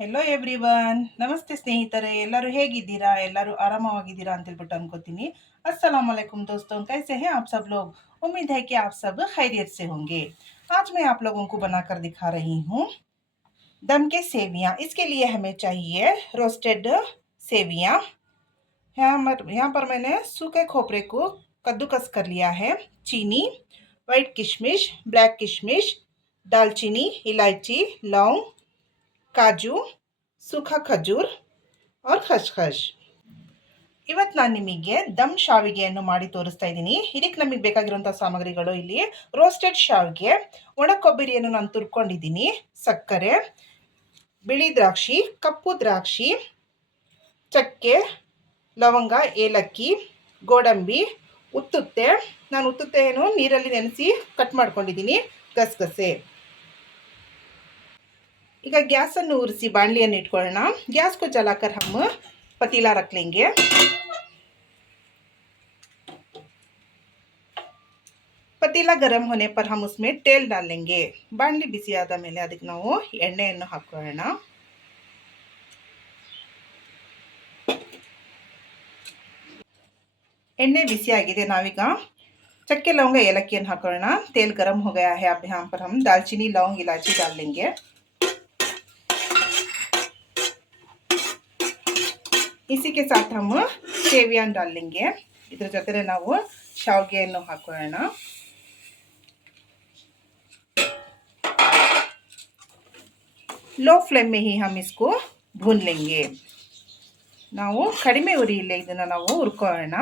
Hello every one नमस्ते ಸ್ನೇಹಿತರೆ ಎಲ್ಲರೂ ಹೇಗಿದ್ದೀರಾ ಎಲ್ಲರೂ ಆರಾಮವಾಗಿದ್ದೀರಾ ಅಂತೇಳ್ಬಿಟ್ಟು ಅನ್ಕೋತೀನಿ अस्सलाम दोस्तों कैसे हैं आप सब लोग उम्मीद है कि आप सब खैरियत से होंगे आज मैं आप लोगों को बनाकर दिखा रही हूँ दम के सेवियाँ इसके लिए हमें चाहिए रोस्टेड सेवियाँ यहाँ पर मैंने सूखे खोपरे को कद्दूकस कर लिया है चीनी वाइट किशमिश ब्लैक किशमिश दालचीनी इलायची लौंग ಕಾಜು ಸುಖ ಖಜೂರ್ ಅವ್ರ ಖಶ್ ಇವತ್ತು ನಾನು ನಿಮಗೆ ದಮ್ ಶಾವಿಗೆಯನ್ನು ಮಾಡಿ ತೋರಿಸ್ತಾ ಇದ್ದೀನಿ ಇದಕ್ಕೆ ನಮಗೆ ಬೇಕಾಗಿರುವಂಥ ಸಾಮಗ್ರಿಗಳು ಇಲ್ಲಿ ರೋಸ್ಟೆಡ್ ಶಾವಿಗೆ ಒಣ ಕೊಬ್ಬರಿಯನ್ನು ನಾನು ತುರ್ಕೊಂಡಿದ್ದೀನಿ ಸಕ್ಕರೆ ಬಿಳಿ ದ್ರಾಕ್ಷಿ ಕಪ್ಪು ದ್ರಾಕ್ಷಿ ಚಕ್ಕೆ ಲವಂಗ ಏಲಕ್ಕಿ ಗೋಡಂಬಿ ಉತ್ತುತ್ತೆ ನಾನು ಉತ್ತುತ್ತೆಯನ್ನು ನೀರಲ್ಲಿ ನೆನೆಸಿ ಕಟ್ ಮಾಡ್ಕೊಂಡಿದ್ದೀನಿ ಗಸಗಸೆ ಈಗ ಗ್ಯಾಸ ಅನ್ನು ಉರಿಸಿ ಬಾಂಡ್ಲಿಯನ್ನ ಇಟ್ಕೋಣ ಗ್ಯಾಸ್ ಕೊಜಲಕರ್ ہم ಪತೀಲಾ رکھ لیں گے۔ ಪತೀಲಾ गरम ہونے পর ہم उसमे तेल डालेंगे. ಬಾಂಡ್ಲಿ ಬಿಸಿಯಾದ ಮೇಲೆ ಅದಕ್ಕೆ ನಾವು ಎಣ್ಣೆಯನ್ನು ಹಾಕೋಣ. ಎಣ್ಣೆ ಬಿಸಿಯಾಗಿದೆ ನಾವೀಗ ಚಕ್ಕೆ ಲವಂಗ ಏಲಕ್ಕಿ ಹಾಕೋಣ. तेल गरम हो गया है अब यहां पर हम दालचीनी लौंग इलायची डाल लेंगे. ಇಸಿಕೆ ಸಾಥ್ ಸೇವಿಯನ್ ಸೇವಿಯಾ ಡಾರ್ಲಿಂಗ್ಗೆ ಇದ್ರ ಜೊತೆ ನಾವು ಶಾವಿಗೆಯನ್ನು ಹಾಕೋಣ ಲೋ ಫ್ಲೇಮ್ ಮೇ ಭೂನ್ಲಿಂಗೆ ನಾವು ಕಡಿಮೆ ಉರಿಯಲ್ಲೇ ಇದನ್ನು ನಾವು ಹುರ್ಕೋಣ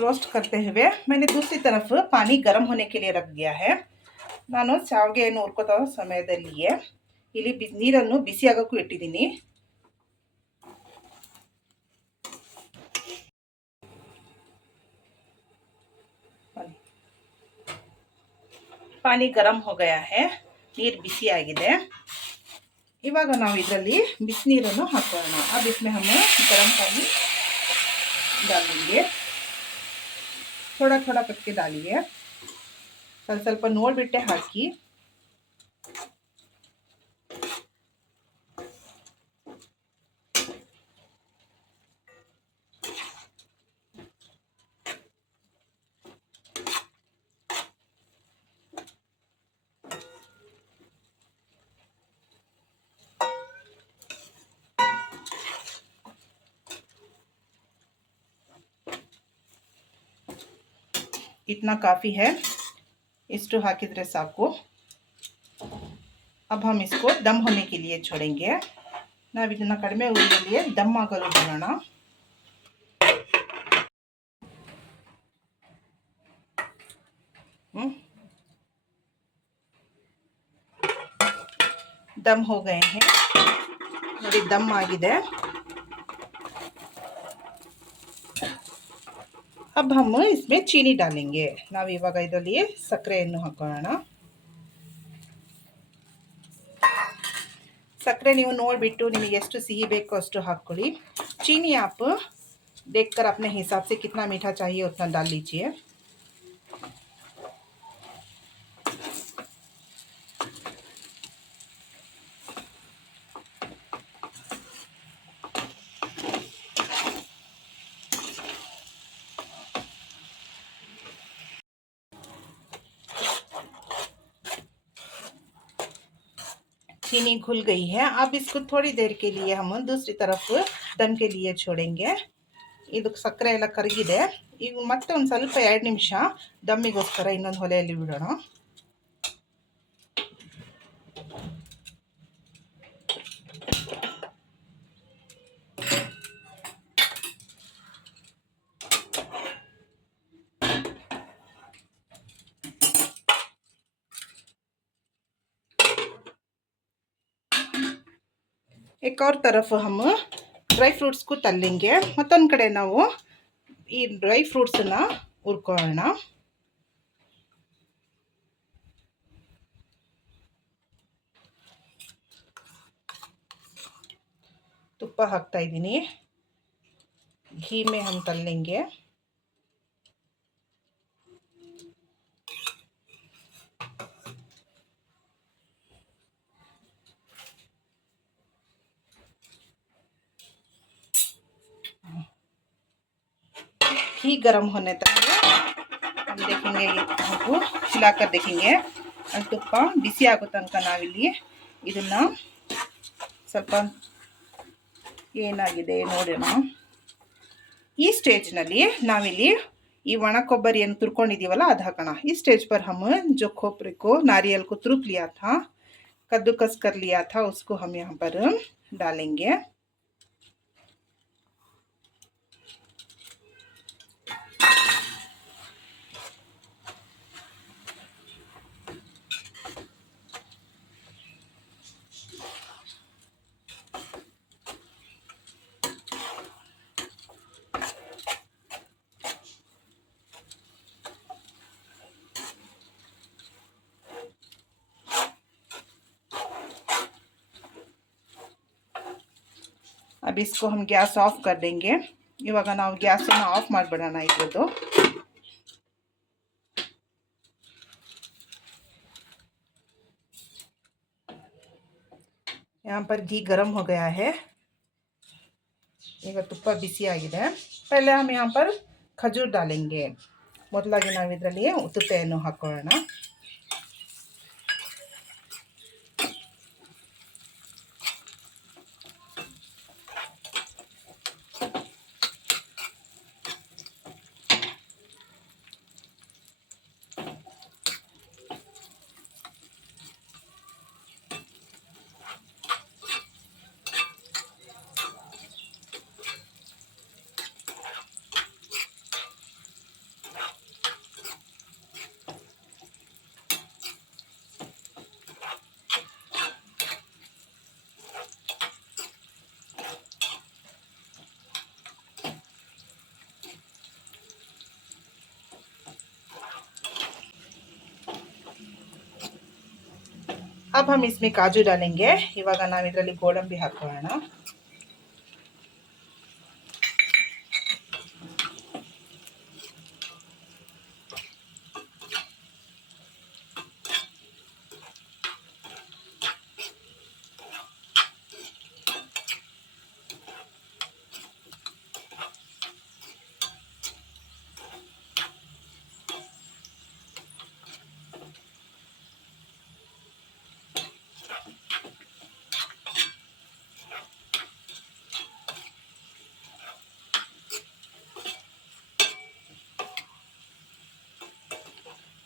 रोस्ट करते हुए मैंने दूसरी तरफ पानी गरम होने के लिए रख दिया है नानु शवे नोरकोत तो समय इलीर बस आगू पानी गरम हो गया है नीर बस आगे इवग ना बसनीर हाँ अब इसमें हमें गरम पानी डालेंगे थोड़ा थोड़ा करके डालिए सलसल पर नोल बेटे इतना काफ़ी है इष्टु हाकद्रे साकु अब हम इसको दम होने के लिए छोड़ेंगे ना कड़मे उलिए दम आगल बोलोण हम्म। दम हो गए हैं दम आगे अब हम इसमें चीनी डालेंगे नावीवे सक्र हाकोण सक्रे नोड़बिटू निमी बे अस्टू हाकड़ी चीनी आप देखकर अपने हिसाब से कितना मीठा चाहिए उतना डाल लीजिए चीनी घुल गई है अब इसको थोड़ी देर के लिए हम दूसरी तरफ दम के लिए छोड़ेंगे इक इक्रे करगे मत स्वल्प एर निम्स दमिगोस्कर इनल एक और तरफ हम ड्रई फ्रूट्स को तलेंगे मत कड़े ना ड्रई फ्रूट्स उकोण तुप हाँता घी में हम तलेंगे ಹೀಗೆ ಗರಂ ಹೊನ್ನೆ ತಂದಿಂಗೆ ಇಲ್ಲಿ ಹಾಕು ಚಿಲಾಕರ್ ದಿಂಗೆ ಅಂದ್ ತುಪ್ಪ ಬಿಸಿ ಆಗುತ್ತಂತ ನಾವಿಲ್ಲಿ ಇದನ್ನ ಸ್ವಲ್ಪ ಏನಾಗಿದೆ ನೋಡೋಣ ಈ ಸ್ಟೇಜ್ನಲ್ಲಿ ನಾವಿಲ್ಲಿ ಈ ಒಣ ಕೊಬ್ಬರಿ ಏನು ತುರ್ಕೊಂಡಿದ್ದೀವಲ್ಲ ಅದು ಹಾಕೋಣ ಈ ಸ್ಟೇಜ್ ಪರ್ ಹಮ್ಮ ಜೊಖ ಕೊಬ್ಬರಿಕು ನಾರಿಯಲ್ಕು ತಿರುಪ್ಲಿಯಾಥ ಕದ್ದು ಕಸ್ಕರ್ಲಿಯಾಥ ಉಸ್ಕು ಹಮ್ಮ ಯಾಪರ್ ಡಾಲಿಂಗೆ अब इसको हम गैस ऑफ कर देंगे इवगा नाउ गैस ಅನ್ನು ಆಫ್ ಮಾಡ್ಬಿಡಣ ಐತ್ರದು یہاں પર घी गरम हो गया है ಈಗ ತುಪ್ಪ ಬಿಸಿ ಆಗಿದೆ ಫೆಲ್ಲೆ ಅಮ್ಮ یہاں પર ಖಜूर डालेंगे ಮೋದಲಗೆ ನಾವ್ ಇದರಲ್ಲಿ ಉತ್ತತೆ ಅನ್ನು ಹಾಕೊಳ್ಳೋಣ ಲಾಭ ಮಿಸ್ಮಿ ಕಾಜು ಡಾಲಿಂಗೆ ಇವಾಗ ಇದರಲ್ಲಿ ಗೋಡಂಬಿ ಹಾಕೊಳ್ಳೋಣ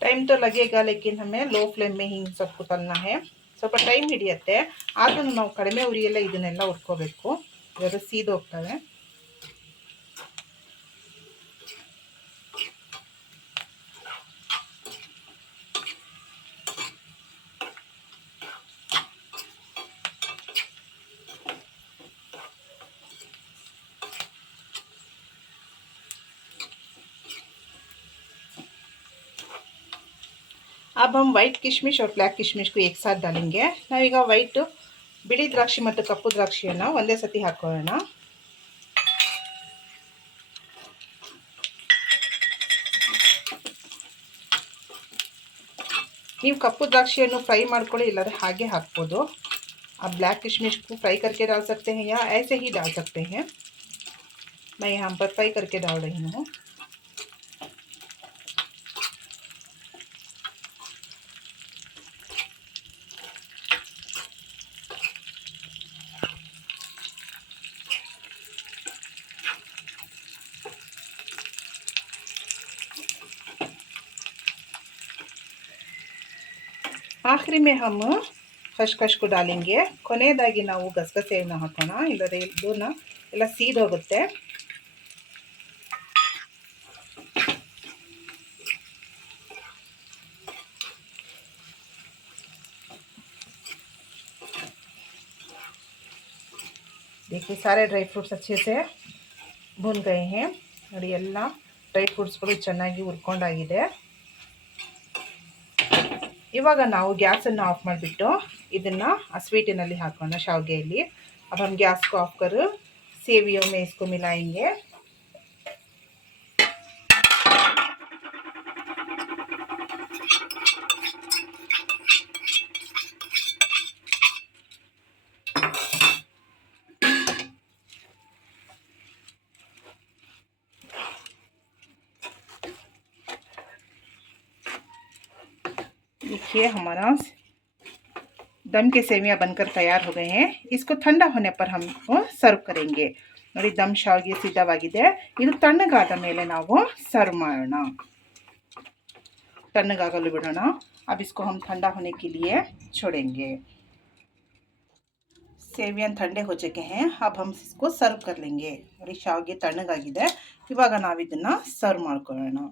ಟೈಮ್ ತೊ लगेगा लेकिन ಲೋ ಫ್ಲೇಮ್ ಮೇ ಹಿಂಗೆ ಸ್ವಲ್ಪ ತನ್ನಹೇ ಹೇ ಸ್ವಲ್ಪ ಟೈಮ್ ಹಿಡಿಯುತ್ತೆ ಆದ್ರೂ ನಾವು ಕಡಿಮೆ ಉರಿಯಲ್ಲ ಇದನ್ನೆಲ್ಲ ಉರ್ಕೋಬೇಕು ಇವಾಗ ಸೀದೋಗ್ತವೆ अब हम वाइट किशमिश और ब्लैक किशमिश को एक साथ डालेंगे ನಾವೀಗ ವೈಟು ಬಿಳಿ ದ್ರಾಕ್ಷಿ ಮತ್ತು ಕಪ್ಪು ದ್ರಾಕ್ಷಿಯನ್ನು ಒಂದೇ ಸತಿ ಹಾಕೋಣ ನೀವು ಕಪ್ಪು ದ್ರಾಕ್ಷಿಯನ್ನು ಫ್ರೈ ಮಾಡ್ಕೊಳ್ಳಿ ಇಲ್ಲಾಂದರೆ ಹಾಗೆ ಹಾಕ್ಬೋದು ಆ ಬ್ಲ್ಯಾಕ್ किशमिश ಫ್ರೈ फ्राई करके डाल सकते हैं या ऐसे ही डाल सकते ಆಖ್ರಿ ಮೇ ಹಮ್ ಖಶ್ಕಶ್ಕು ಡಾಲಿಂಗೆ ಕೊನೆಯದಾಗಿ ನಾವು ಗಸಗಸೆಯನ್ನು ಹಾಕೋಣ ಇಲ್ಲದೆ ಇದನ್ನು ಎಲ್ಲ ಸೀದೋಗುತ್ತೆ देखिए ಡ್ರೈ ಫ್ರೂಟ್ಸ್ ಫ್ರೂಟ್ಸ್ अच्छे से ನೋಡಿ ಎಲ್ಲ ಡ್ರೈ ಫ್ರೂಟ್ಸ್ಗಳು ಚೆನ್ನಾಗಿ ಹುರ್ಕೊಂಡಾಗಿದೆ ಇವಾಗ ನಾವು ಗ್ಯಾಸನ್ನು ಆಫ್ ಮಾಡಿಬಿಟ್ಟು ಇದನ್ನು ಆ ಸ್ವೀಟಿನಲ್ಲಿ ಹಾಕೋಣ ಶಾವಿಗೆಯಲ್ಲಿ अब हम ಆಫ್ ಕರು ऑफ कर सेवियों देखिए हमारा दम के सेवियाँ बनकर तैयार हो गए हैं इसको ठंडा होने पर हम सर्व करेंगे नोड़ी दम शावे सिद्धवे तणगद मेले ना सर्व मोण तणगू बिड़ो अब इसको हम ठंडा होने के लिए छोड़ेंगे सेवियाँ ठंडे हो चुके हैं अब हम इसको सर्व कर लेंगे नोड़ी शावे तणगे इवग नाव सर्व मोण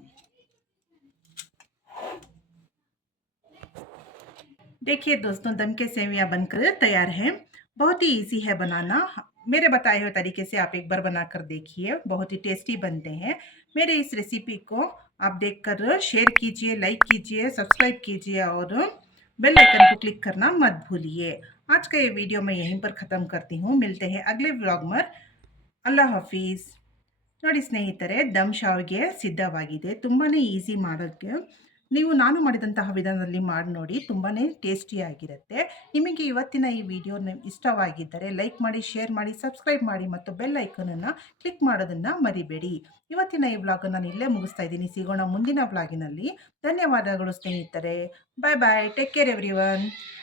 देखिए दोस्तों दम के सेवियाँ बनकर तैयार हैं बहुत ही इजी है बनाना मेरे बताए हुए तरीके से आप एक बार बनाकर देखिए बहुत ही टेस्टी बनते हैं मेरे इस रेसिपी को आप देखकर शेयर कीजिए लाइक कीजिए सब्सक्राइब कीजिए और बेल आइकन को क्लिक करना मत भूलिए आज का ये वीडियो मैं यहीं पर ख़त्म करती हूँ मिलते हैं अगले ವ್ಲಾಗ್ में अल्लाह हाफिज़ नोड़ी स्नेहितरे दम शावे ಸಿದ್ಧವಾಗಿದೆ ತುಂಬಾ ईजी ಮಾಡೋಕ್ಕೆ ನೀವು ನಾನು ಮಾಡಿದಂತಹ ವಿಧಾನದಲ್ಲಿ ಮಾಡಿ ನೋಡಿ ತುಂಬಾ ಟೇಸ್ಟಿಯಾಗಿರುತ್ತೆ ನಿಮಗೆ ಇವತ್ತಿನ ಈ ವಿಡಿಯೋ ಇಷ್ಟವಾಗಿದ್ದರೆ ಲೈಕ್ ಮಾಡಿ ಶೇರ್ ಮಾಡಿ ಸಬ್ಸ್ಕ್ರೈಬ್ ಮಾಡಿ ಮತ್ತು ಬೆಲ್ ಐಕನನ್ನು ಕ್ಲಿಕ್ ಮಾಡೋದನ್ನು ಮರಿಬೇಡಿ ಇವತ್ತಿನ ಈ ವ್ಲಾಗ್ ನಾನು ಇಲ್ಲೇ ಮುಗಿಸ್ತಾ ಇದ್ದೀನಿ ಸಿಗೋಣ ಮುಂದಿನ ವ್ಲಾಗಿನಲ್ಲಿ ಧನ್ಯವಾದಗಳು ಸ್ನೇಹಿತರೆ bye bye take care every